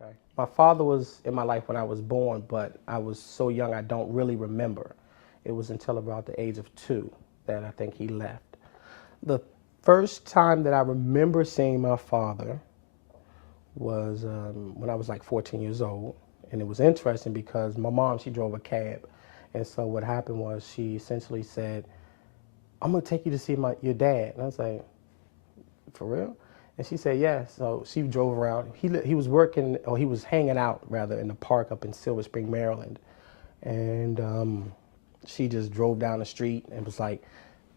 Okay. My father was in my life when I was born, but I was so young I don't really remember. It was until about the age of 2 that I think he left. The first time that I remember seeing my father was when I was like 14 years old. And it was interesting because my mom, she drove a cab. And so what happened was she essentially said, I'm going to take you to see your dad. And I was like, for real? And she said, yes. So she drove around. He was working, or he was hanging out, rather, in the park up in Silver Spring, Maryland. And she just drove down the street and was like,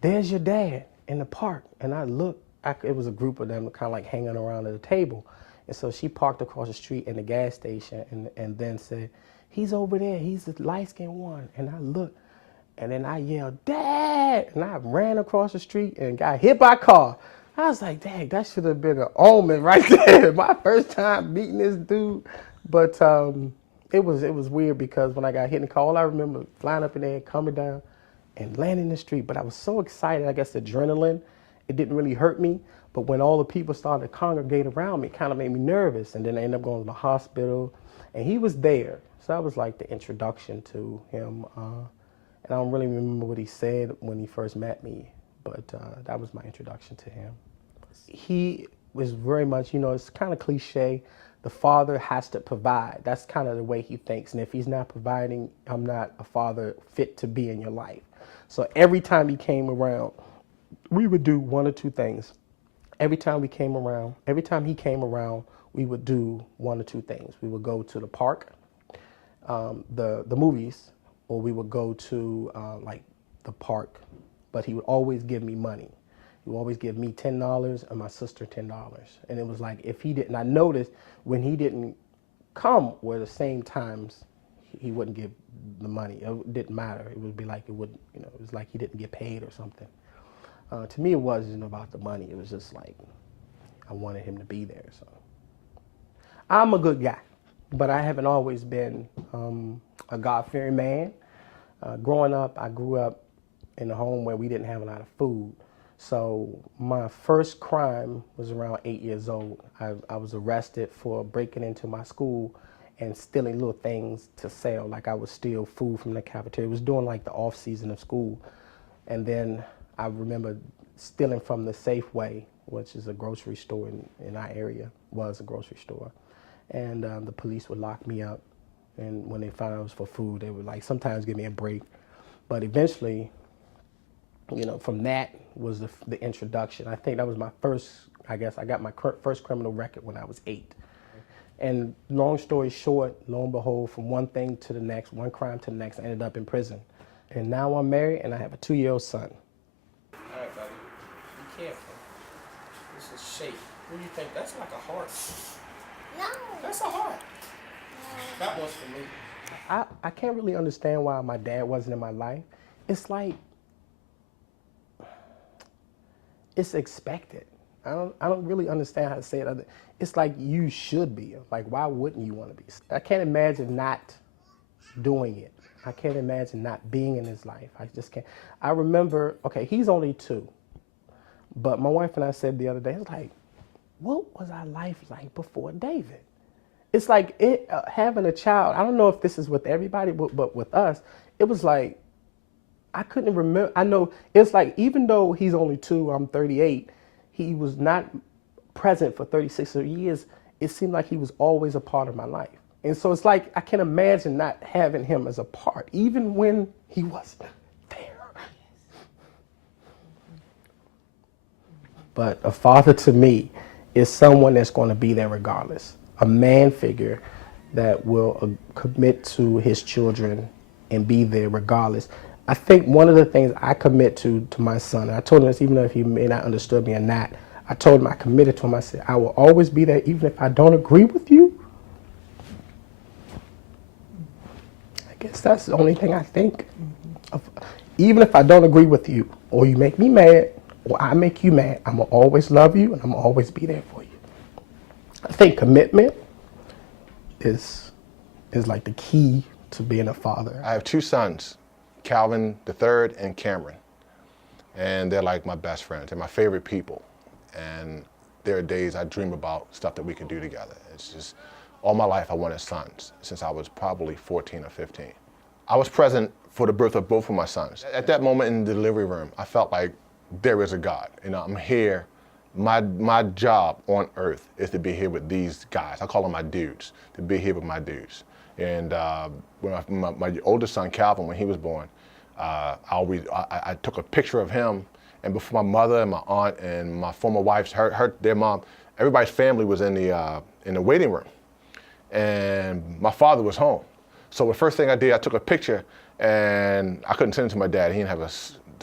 there's your dad in the park. And I looked, it was a group of them kind of like hanging around at a table. And so she parked across the street in the gas station and then said, he's over there. He's the light-skinned one. And I looked, and then I yelled, Dad! And I ran across the street and got hit by a car. I was like, dang, that should have been an omen right there. My first time meeting this dude. But it was weird because when I got hit in the car, all I remember flying up in there, coming down, and landing in the street. But I was so excited, I guess adrenaline, it didn't really hurt me. But when all the people started to congregate around me, it kind of made me nervous. And then I ended up going to the hospital, and he was there. So that was like the introduction to him. And I don't really remember what he said when he first met me, but that was my introduction to him. He was very much, it's kind of cliche. The father has to provide. That's kind of the way he thinks. And if he's not providing, I'm not a father fit to be in your life. So every time he came around, we would do one or two things. Every time he came around, we would do one or two things. We would go to the park, the movies, or we would go to like the park, but he would always give me money. He would always give me $10 and my sister $10. And it was like, if he didn't, I noticed when he didn't come were the same times he wouldn't give the money. It didn't matter. It would be like, it was like he didn't get paid or something. To me, it wasn't about the money. It was just like, I wanted him to be there. So I'm a good guy, but I haven't always been a God-fearing man. Growing up, I grew up in a home where we didn't have a lot of food. So my first crime was around 8 years old. I was arrested for breaking into my school and stealing little things to sell. Like I would steal food from the cafeteria. It was during like the off season of school. And then I remember stealing from the Safeway, which is a grocery store in our area, was a grocery store. And the police would lock me up. And when they found out it was for food, they would like sometimes give me a break. But eventually, from that was the introduction. I think that was my first, I got my first criminal record when I was 8. And long story short, lo and behold, from one thing to the next, one crime to the next, I ended up in prison. And now I'm married and I have a 2-year-old son. All right, buddy, be careful. This is shape. What do you think? That's like a heart. No. That's a heart. That was for me. I can't really understand why my dad wasn't in my life. It's like, it's expected. I don't really understand how to say it. It's like you should be. Like, why wouldn't you want to be? I can't imagine not doing it. I can't imagine not being in his life. I just can't. I remember, okay, he's only 2. But my wife and I said the other day, it's like, what was our life like before David? It's like having a child. I don't know if this is with everybody, but with us, it was like, I couldn't remember. I know it's like, even though he's only 2, I'm 38, he was not present for 36 years. It seemed like he was always a part of my life. And so it's like, I can imagine not having him as a part, even when he wasn't there. But a father to me is someone that's going to be there regardless. A man figure that will commit to his children and be there regardless. I think one of the things I commit to my son, and I told him this even though he may not understood me or not, I told him I committed to him. I said, I will always be there even if I don't agree with you. I guess that's the only thing I think. Even if I don't agree with you, or you make me mad, or I make you mad, I'm going to always love you and I'm going to always be there for you. I think commitment is like the key to being a father. I have 2 sons, Calvin III and Cameron, and they're like my best friends. They're my favorite people, and there are days I dream about stuff that we could do together. It's just all my life I wanted sons since I was probably 14 or 15. I was present for the birth of both of my sons. At that moment in the delivery room, I felt like there is a God. You know, I'm here. My job on earth is to be here with these guys. I call them my dudes, to be here with my dudes. And when my oldest son, Calvin, when he was born, I took a picture of him, and before my mother and my aunt and my former wife's, their mom, everybody's family was in the waiting room, and my father was home. So the first thing I did, I took a picture, and I couldn't send it to my dad. He didn't have a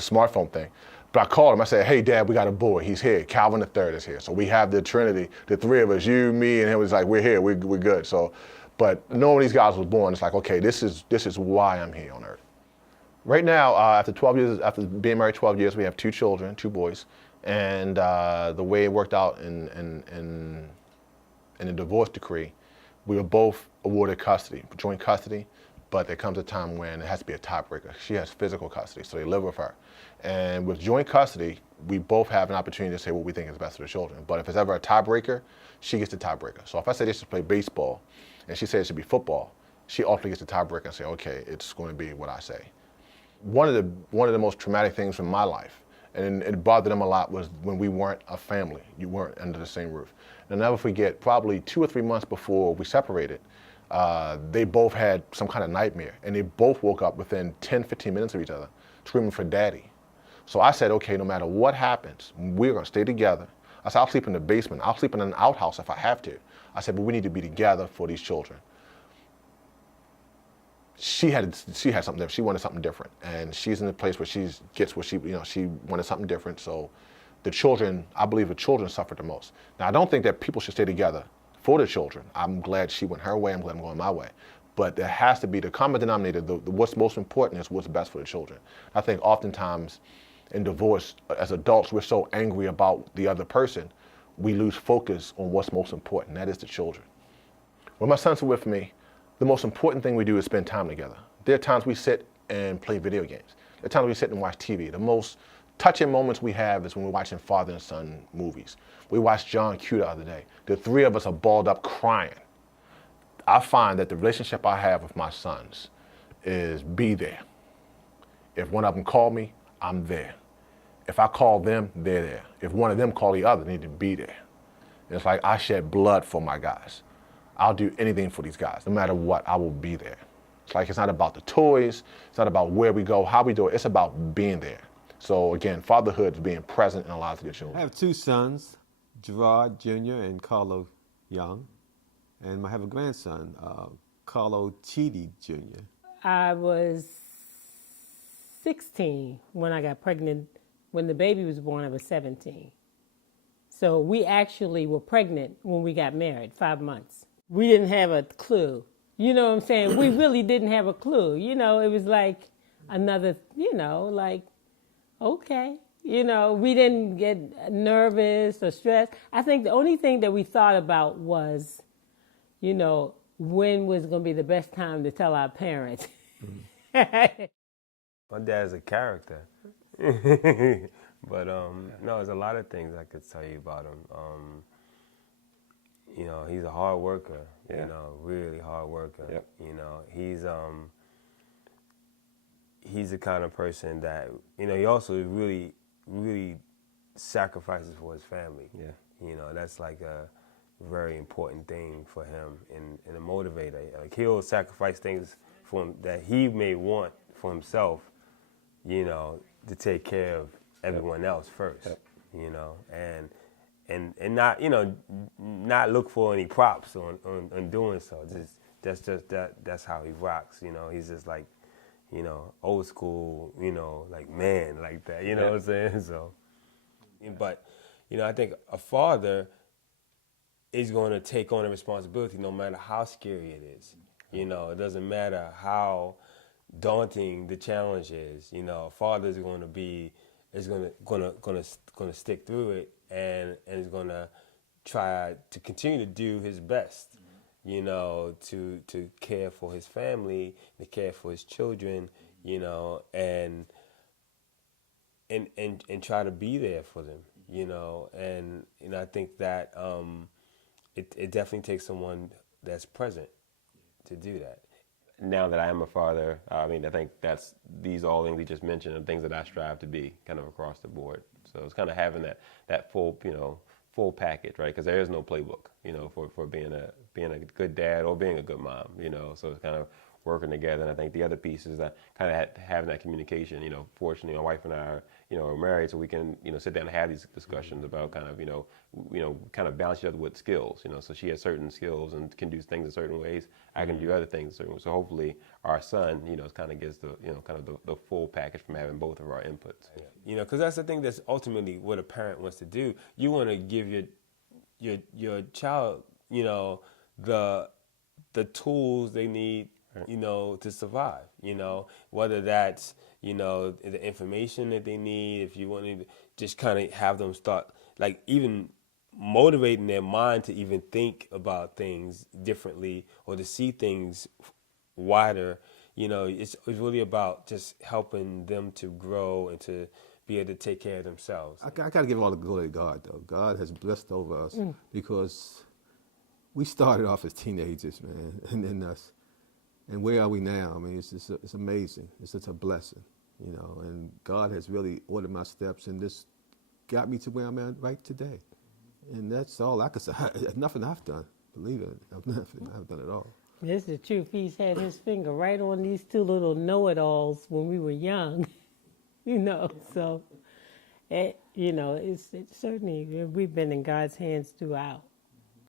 smartphone thing. But I called him. I said, "Hey, Dad, we got a boy. He's here. Calvin the third is here." So we have the Trinity, the three of us, you, me, and him. Was like, we're here. We're good. So, but knowing these guys was born, it's like, okay, this is why I'm here on earth. Right now, after 12 years, after being married 12 years, we have two children, two boys, and the way it worked out in the divorce decree, we were both awarded custody, joint custody, but there comes a time when it has to be a tiebreaker. She has physical custody, so they live with her. And with joint custody, we both have an opportunity to say what we think is best for the children. But if it's ever a tiebreaker, she gets the tiebreaker. So if I say they should play baseball, and she says it should be football, she ultimately gets the tiebreaker and say, okay, it's going to be what I say. One of the most traumatic things in my life, and it bothered them a lot, was when we weren't a family. You weren't under the same roof. And I'll never forget, probably 2 or 3 months before we separated, they both had some kind of nightmare, and they both woke up within 10, 15 minutes of each other, screaming for daddy. So I said, okay, no matter what happens, we're gonna stay together. I said, I'll sleep in the basement. I'll sleep in an outhouse if I have to. I said, but we need to be together for these children. She had something different. She wanted something different, and she's in a place where she gets what she wanted something different. So the children, I believe the children suffered the most. Now, I don't think that people should stay together for the children. I'm glad she went her way. I'm glad I'm going my way. But there has to be the common denominator. What's most important is what's best for the children. I think oftentimes in divorce, as adults, we're so angry about the other person, we lose focus on what's most important. That is the children. When my sons are with me, the most important thing we do is spend time together. There are times we sit and play video games. There are times we sit and watch TV. The most touching moments we have is when we're watching father and son movies. We watched John Q the other day. The three of us are balled up crying. I find that the relationship I have with my sons is be there. If one of them call me, I'm there. If I call them, they're there. If one of them call the other, they need to be there. And it's like I shed blood for my guys. I'll do anything for these guys. No matter what, I will be there. It's like it's not about the toys. It's not about where we go, how we do it. It's about being there. So again, fatherhood is being present in the lives of your children. I have two sons, Gerard Jr. and Carlo Young. And I have a grandson, Carlo Chidi Jr. I was 16 when I got pregnant. When the baby was born, I was 17. So we actually were pregnant when we got married, 5 months. We didn't have a clue. You know what I'm saying? We really didn't have a clue. You know, it was like another, like, okay. We didn't get nervous or stressed. I think the only thing that we thought about was, when was going to be the best time to tell our parents. My dad's a character. But no, there's a lot of things I could tell you about him. He's a hard worker, really hard worker. Yep. He's the kind of person that, he also really, really sacrifices for his family. Yeah. That's like a very important thing for him and a motivator. Like he'll sacrifice things for him that he may want for himself, to take care of everyone else first, and not, not look for any props on doing so. That's how he rocks, He's just like, old school, like man like that, you know what I'm saying? So, but, I think a father is going to take on a responsibility no matter how scary it is. It doesn't matter how daunting the challenge is. A father is going to stick through it and is going to try to continue to do his best, to care for his family, to care for his children, and try to be there for them, and I think that it definitely takes someone that's present to do that. Now that I am a father, I mean, I think these all things we just mentioned are things that I strive to be kind of across the board. So it's kind of having that full, full package, right? Because there is no playbook, for being a good dad or being a good mom, So it's kind of working together. And I think the other piece is that kind of having that communication. Fortunately, my wife and I are married, so we can sit down and have these discussions about kind of kind of balance each other with skills. So she has certain skills and can do things in certain ways. I can do other things in certain ways. So hopefully our son kind of gets the kind of the full package from having both of our inputs. Because that's the thing that's ultimately what a parent wants to do. You want to give your child the tools they need to survive, whether that's, the information that they need, if you want to just kind of have them start, like even motivating their mind to even think about things differently or to see things wider, it's really about just helping them to grow and to be able to take care of themselves. I got to give all the glory to God, though. God has blessed over us because we started off as teenagers, man, and then us. And where are we now? I mean, it's amazing. It's such a blessing, and God has really ordered my steps, and this got me to where I'm at right today. And that's all I can say. Nothing I've done, believe it. I've done it all. This is the truth. He's had his finger right on these two little know-it-alls when we were young, so, it's certainly, we've been in God's hands throughout.